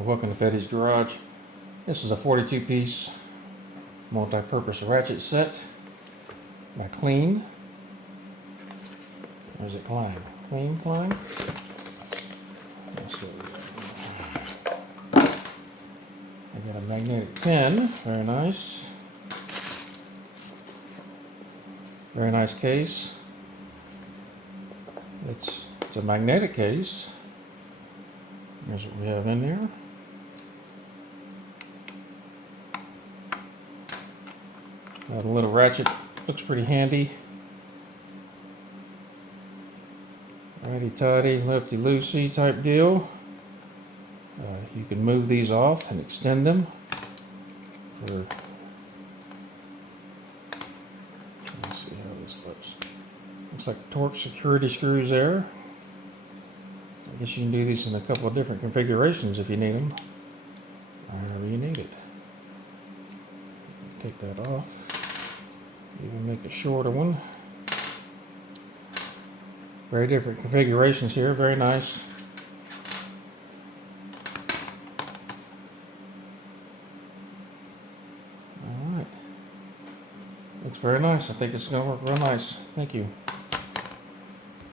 Welcome to Fetty's Garage. This is a 42-piece multi-purpose ratchet set by Kelin. Or is it Klein? Klein? Let's see. I got a magnetic pin. Very nice. Very nice case. It's a magnetic case. Here's what we have in there. Got a little ratchet, looks pretty handy. Righty-tighty, lefty-loosey type deal. You can move these off and extend them for, let's see how this looks. Looks like torque security screws there. I guess you can do these in a couple of different configurations if you need them. However you need it. Take that off. Even make a shorter one. Very different configurations here. Very nice. Alright. Looks very nice. I think it's going to work real nice. Thank you.